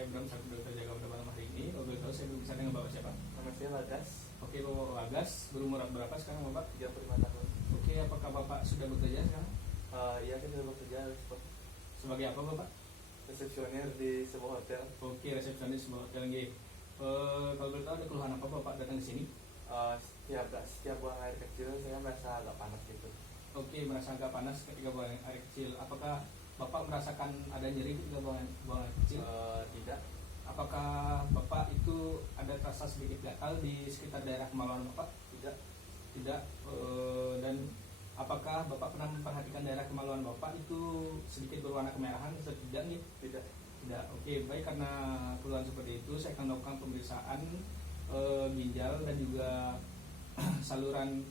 saya Bram, saya dokter jaga pada malam hari ini. Kalau boleh tahu saya berbicara dengan Bapak siapa? Nama saya Bagas. Oke, Bapak Bagas, berumur berapa sekarang Bapak? 35 tahun. Oke, apakah Bapak sudah bekerja sekarang? Iya, saya sudah bekerja Sebagai apa Bapak? resepsioner di sebuah hotel. Oke, resepsionis sebuah hotel G. Kalau boleh tahu ada keluhan apa Bapak datang ke sini? Setiap buang air kecil saya merasa agak panas gitu. Oke, merasa agak panas ketika buang air kecil. Apakah Bapak merasakan ada nyeri ketika buang air kecil? Tidak. Apakah Bapak itu ada terasa sedikit gatal di sekitar daerah kemaluan Bapak? Tidak. Tidak. Dan apakah Bapak pernah memperhatikan daerah kemaluan Bapak itu sedikit berwarna kemerahan atau tidak nih? Tidak. Tidak. Oke, baik, karena keluhan seperti itu saya akan melakukan pemeriksaan ginjal dan juga saluran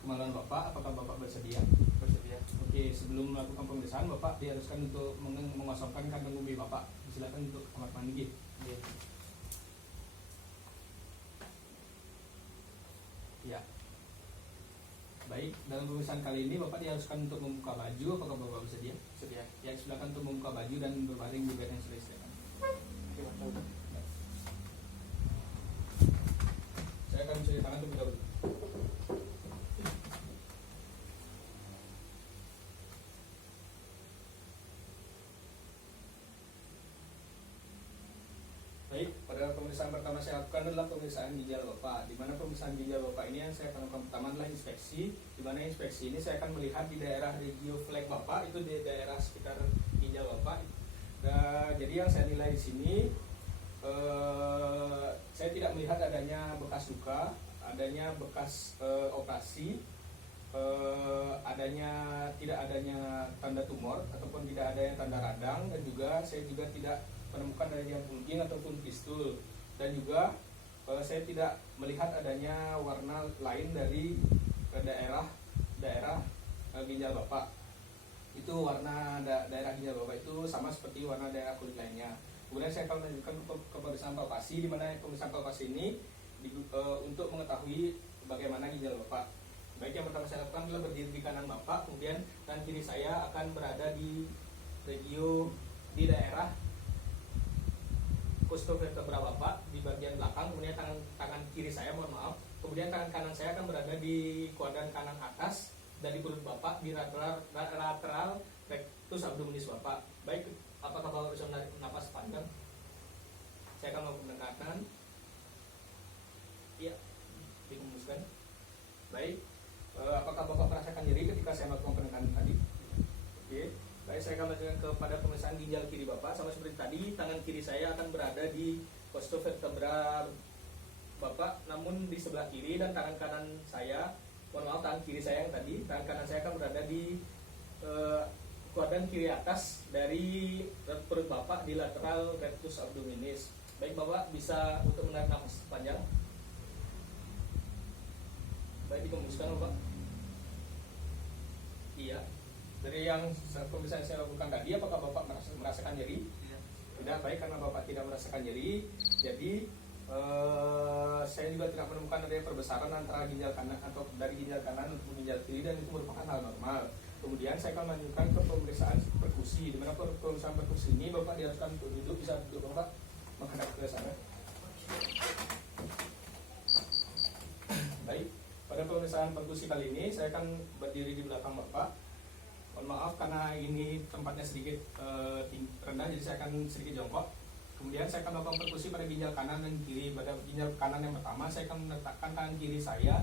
kemaluan Bapak. Apakah Bapak bersedia? Bersedia. Oke, sebelum melakukan pemeriksaan Bapak diharuskan untuk mengosongkan kantong umbi Bapak. Silakan untuk kamar mandi. Iya. Ya. Baik, dalam pemeriksaan kali ini Bapak diharuskan untuk membuka baju. Apakah Bapak bersedia? Bersedia. Ya, silakan untuk membuka baju dan berbaring di bed yang sudah disediakan. Oke, Mas. Saya akan mencuci tangan terlebih dahulu. Baik, pada pemeriksaan pertama saya lakukan adalah pemeriksaan ginjal Bapak. Di mana pemeriksaan ginjal Bapak ini yang saya akan lakukan pertama adalah inspeksi. Di mana inspeksi ini saya akan melihat di daerah regio flek Bapak, itu di daerah sekitar ginjal Bapak. Jadi yang saya nilai di sini, saya tidak melihat adanya bekas luka, adanya bekas operasi, tidak adanya tanda tumor ataupun tidak adanya tanda radang, dan juga saya juga tidak menemukan adanya bulging ataupun fistul, dan juga saya tidak melihat adanya warna lain dari daerah ginjal Bapak. Itu warna daerah ginjal Bapak itu sama seperti warna daerah kulit lainnya. Kemudian saya akan melanjutkan ke pemeriksaan palpasi, di mana pemeriksaan palpasi ini untuk mengetahui bagaimana ginjal Bapak. Baik, yang pertama saya lakukan adalah berdiri di kanan Bapak, kemudian tangan kiri saya akan berada di regio di daerah costovertebra Bapak di bagian belakang, kemudian tangan kiri saya, kemudian tangan kanan saya akan berada di kuadran kanan atas dari perut Bapak di lateral rectus abdominis Bapak. Baik, apakah Bapak bisa menarik napas panjang? Saya akan melakukan pendekatan. Iya, dihembuskan. Baik, apakah Bapak merasakan nyeri ketika saya melakukan pendekatan tadi? Oke. Baik, saya akan lanjutkan kepada pemeriksaan ginjal kiri Bapak. Sama seperti tadi, tangan kiri saya akan berada di costovertebra Bapak, namun di sebelah kiri, dan tangan kanan saya, tangan kiri saya yang tadi, tangan kanan saya akan berada di kuadran kiri atas dari perut Bapak di lateral rectus abdominis. Baik, Bapak bisa untuk menarik nafas panjang. Baik, dikembuskan Bapak. Iya. Dari yang pemeriksaan saya lakukan tadi, apakah Bapak merasakan nyeri? Tidak. Baik, karena Bapak tidak merasakan nyeri, jadi saya juga tidak menemukan adanya perbesaran antara ginjal kanan atau dari ginjal kanan untuk ginjal kiri, dan itu merupakan hal normal. Kemudian saya akan melanjutkan ke pemeriksaan perkusi, di mana pemeriksaan perkusi ini Bapak diharuskan untuk duduk, bisa duduk Bapak menghadap ke sana. Baik, pada pemeriksaan perkusi kali ini saya akan berdiri di belakang Bapak. Mohon maaf karena ini tempatnya sedikit rendah, jadi saya akan sedikit jongkok. Kemudian saya akan melakukan perkusi pada ginjal kanan dan kiri. Pada ginjal kanan yang pertama, saya akan meletakkan tangan kiri saya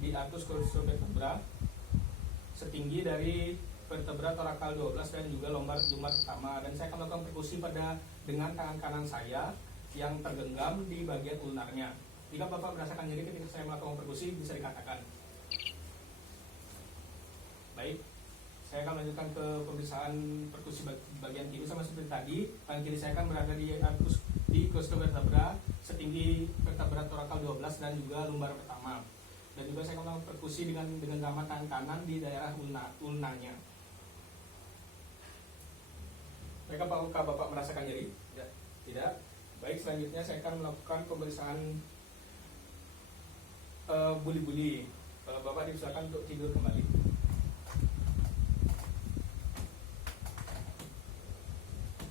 di atas costovertebra setinggi dari vertebra torakal 12 dan juga lumbar pertama, dan saya akan melakukan perkusi dengan tangan kanan saya yang tergenggam di bagian ulnarnya. Jika Bapak merasakan nyeri ketika saya melakukan perkusi, bisa dikatakan. Baik, saya akan lanjutkan ke pemeriksaan perkusi bagian kiri. Sama seperti tadi, tangan kiri saya akan berada di costovertebra setinggi vertebra torakal 12 dan juga lumbar pertama. Dan juga saya akan melakukan perkusi dengan genggaman tangan kanan di daerah ulnanya. Baik, apakah Bapak merasakan nyeri? Tidak. Tidak. Baik, selanjutnya saya akan melakukan pemeriksaan buli-buli. Bapak diusahakan untuk tidur kembali.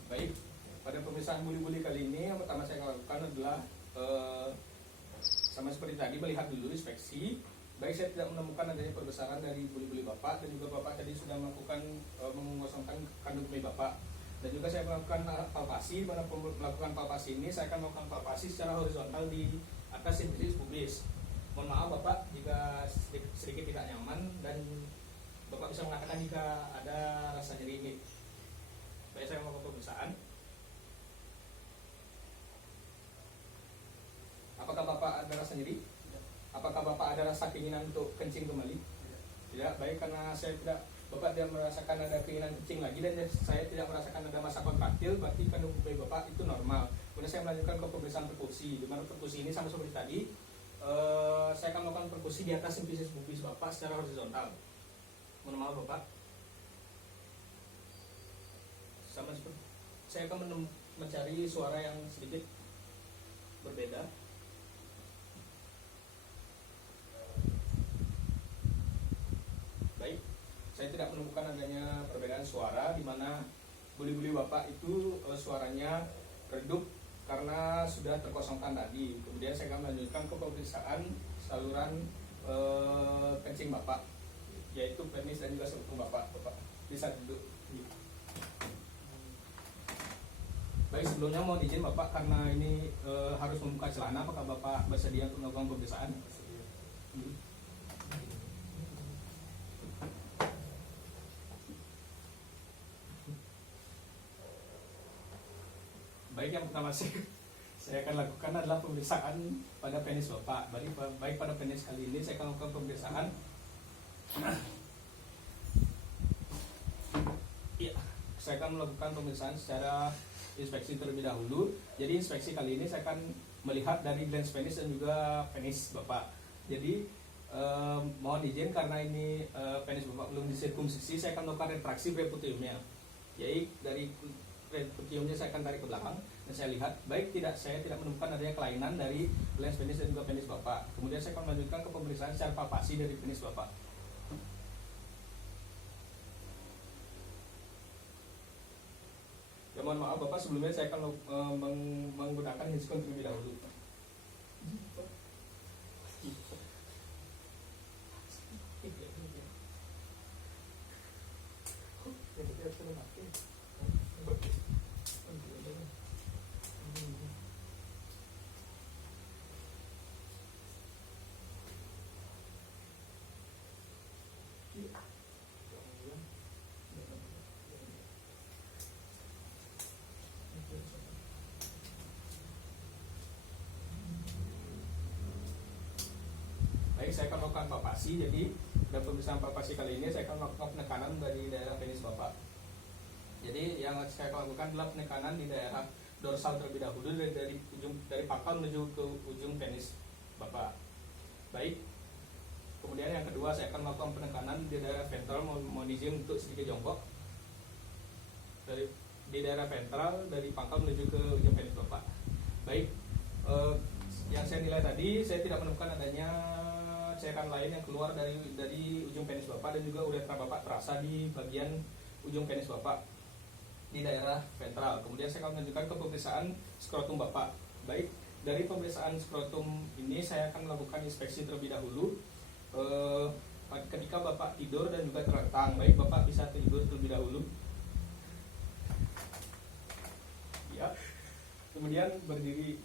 Baik, pada pemeriksaan pemeriksaan buli-buli kali ini yang pertama saya akan lakukan adalah sama seperti tadi, melihat dulu inspeksi. Baik, saya tidak menemukan adanya perbesaran dari buli-buli Bapak, dan juga Bapak tadi sudah melakukan mengosongkan kandung kemih Bapak. Dan juga saya melakukan palpasi. Pada melakukan palpasi ini saya akan melakukan palpasi secara horizontal di atas sintesis pubis. Mohon maaf Bapak jika sedikit tidak nyaman, dan Bapak bisa mengatakan jika ada rasa nyeri ini. Baik, saya melakukan pemeriksaan. Apakah Bapak ada rasa nyeri? Apakah Bapak ada rasa keinginan untuk kencing kembali? Tidak. Baik, karena Bapak tidak merasakan ada keinginan kencing lagi, dan saya tidak merasakan ada massa kontraktil, berarti kandung kemih Bapak itu normal. Kemudian saya melanjutkan ke pemeriksaan perkusi. Di mana perkusi ini sama seperti tadi, saya akan melakukan perkusi di atas sintesis pubis Bapak secara horizontal. Mohon maaf Bapak. Sama seperti saya akan mencari suara yang sedikit berbeda. Baik, saya tidak menemukan adanya perbedaan suara di mana buli-buli Bapak itu suaranya redup karena sudah terkosongkan tadi. Kemudian saya akan melanjutkan ke pemeriksaan saluran kencing Bapak, yaitu penis dan juga skrotum Bapak. Bapak bisa duduk. Baik, sebelumnya mohon izin Bapak, karena ini harus membuka celana, apakah Bapak bersedia untuk melakukan pemeriksaan? Baik, yang pertama saya akan lakukan adalah pemeriksaan pada penis Bapak. Baik, pada penis kali ini saya akan lakukan pemeriksaan. Iya, saya akan melakukan pemeriksaan secara inspeksi terlebih dahulu. Jadi inspeksi kali ini saya akan melihat dari glans penis dan juga penis Bapak. Jadi mohon izin karena ini penis Bapak belum disirkumsisi, saya akan melakukan retraksi pereputiumnya. Jadi dari pereputiumnya saya akan tarik ke belakang dan saya lihat, baik, saya tidak menemukan adanya kelainan dari glans penis dan juga penis Bapak. Kemudian saya akan melanjutkan ke pemeriksaan secara palpasi dari penis Bapak. Ya, mohon maaf Bapak, sebelumnya saya akan menggunakan hinskon terlebih dahulu. Baik, saya akan melakukan palpasi. Jadi dalam pemeriksaan palpasi kali ini saya akan melakukan penekanan dari daerah penis Bapak. Jadi yang saya akan lakukan adalah penekanan di daerah dorsal terlebih dahulu, dari pangkal menuju ke ujung penis Bapak. Baik. Kemudian yang kedua saya akan melakukan penekanan di daerah ventral. Mohon izin untuk sedikit jongkok. Di daerah ventral dari pangkal menuju ke ujung penis Bapak. Baik. Yang saya nilai tadi, saya tidak menemukan adanya cairan lain yang keluar dari ujung penis Bapak, dan juga uretra Bapak terasa di bagian ujung penis Bapak di daerah ventral. Kemudian saya akan melanjutkan ke pemeriksaan skrotum Bapak. Baik, dari pemeriksaan skrotum ini saya akan melakukan inspeksi terlebih dahulu. Ketika Bapak tidur dan juga terlentang, baik, Bapak bisa tidur terlebih dahulu. Ya. Kemudian berdiri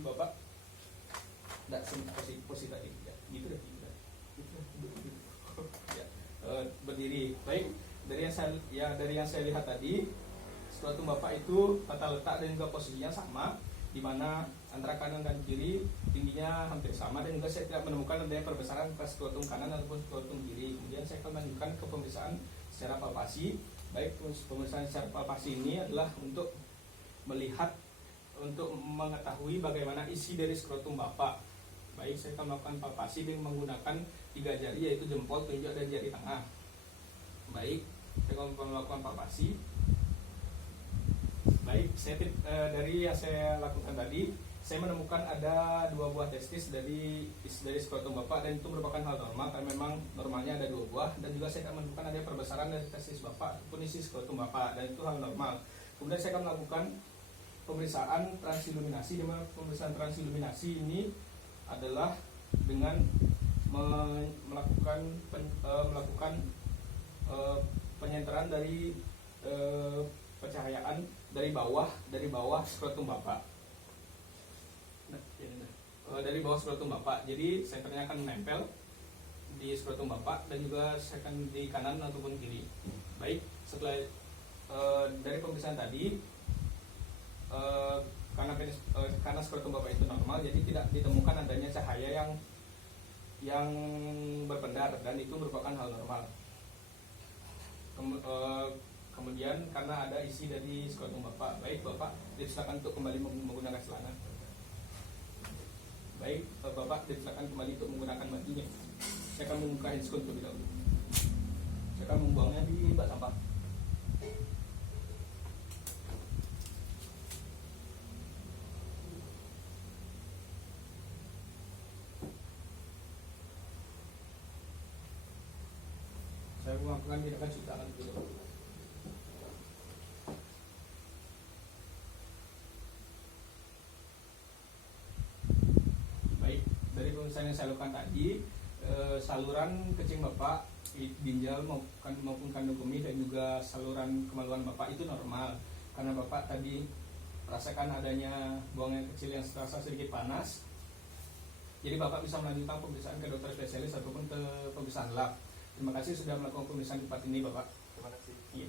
Bapak. Tidak posisi tadi, ya, gitu deh, ya, berdiri. Baik, dari yang saya lihat tadi, skrotum Bapak itu tata letak dan juga posisinya sama, di mana antara kanan dan kiri tingginya hampir sama, dan juga saya tidak menemukan adanya perbesaran ke skrotum kanan ataupun skrotum kiri. Kemudian saya akan melanjutkan ke pemeriksaan secara palpasi. Baik, pemeriksaan secara palpasi ini adalah untuk mengetahui bagaimana isi dari skrotum Bapak. Baik, saya akan melakukan palpasi dengan menggunakan 3 jari, yaitu jempol, telunjuk, dan jari tengah. Baik, saya akan melakukan palpasi. Baik, dari yang saya lakukan tadi, saya menemukan ada 2 buah testis dari skrotum Bapak, dan itu merupakan hal normal karena memang normalnya ada 2 buah, dan juga saya menemukan ada perbesaran dari testis Bapak ataupun isi skrotum Bapak, dan itu hal normal. Kemudian saya akan melakukan pemeriksaan transiluminasi, di mana pemeriksaan transiluminasi ini adalah dengan melakukan penyenteran dari pencahayaan dari bawah skrotum Bapak. Dari bawah skrotum Bapak. Jadi senternya akan menempel di skrotum Bapak dan juga akan di kanan ataupun kiri. Baik, setelah dari pemeriksaan tadi, karena skrotum Bapak itu normal, jadi tidak ditemukan adanya cahaya yang berpendar, dan itu merupakan hal normal. Kemudian karena ada isi dari skrotum Bapak, baik Bapak disilakan untuk kembali menggunakan celana. Baik, Bapak disilakan kembali untuk menggunakan bajunya. Saya akan membuka handskon terlebih dahulu. Saya akan membuangnya di bak sampah. Saya melakukan tindakan cuci tangan terlebih dahulu. Dari pemeriksaan yang saya lakukan tadi, saluran kencing Bapak, ginjal maupun kandung kemih dan juga saluran kemaluan Bapak itu normal, karena Bapak tadi merasakan adanya buang air kecil yang terasa sedikit panas. Jadi Bapak bisa melanjutkan pemeriksaan ke dokter spesialis ataupun ke pemeriksaan lab. Terima kasih sudah melakukan pemeriksaan di tempat ini, Bapak. Terima kasih. Iya.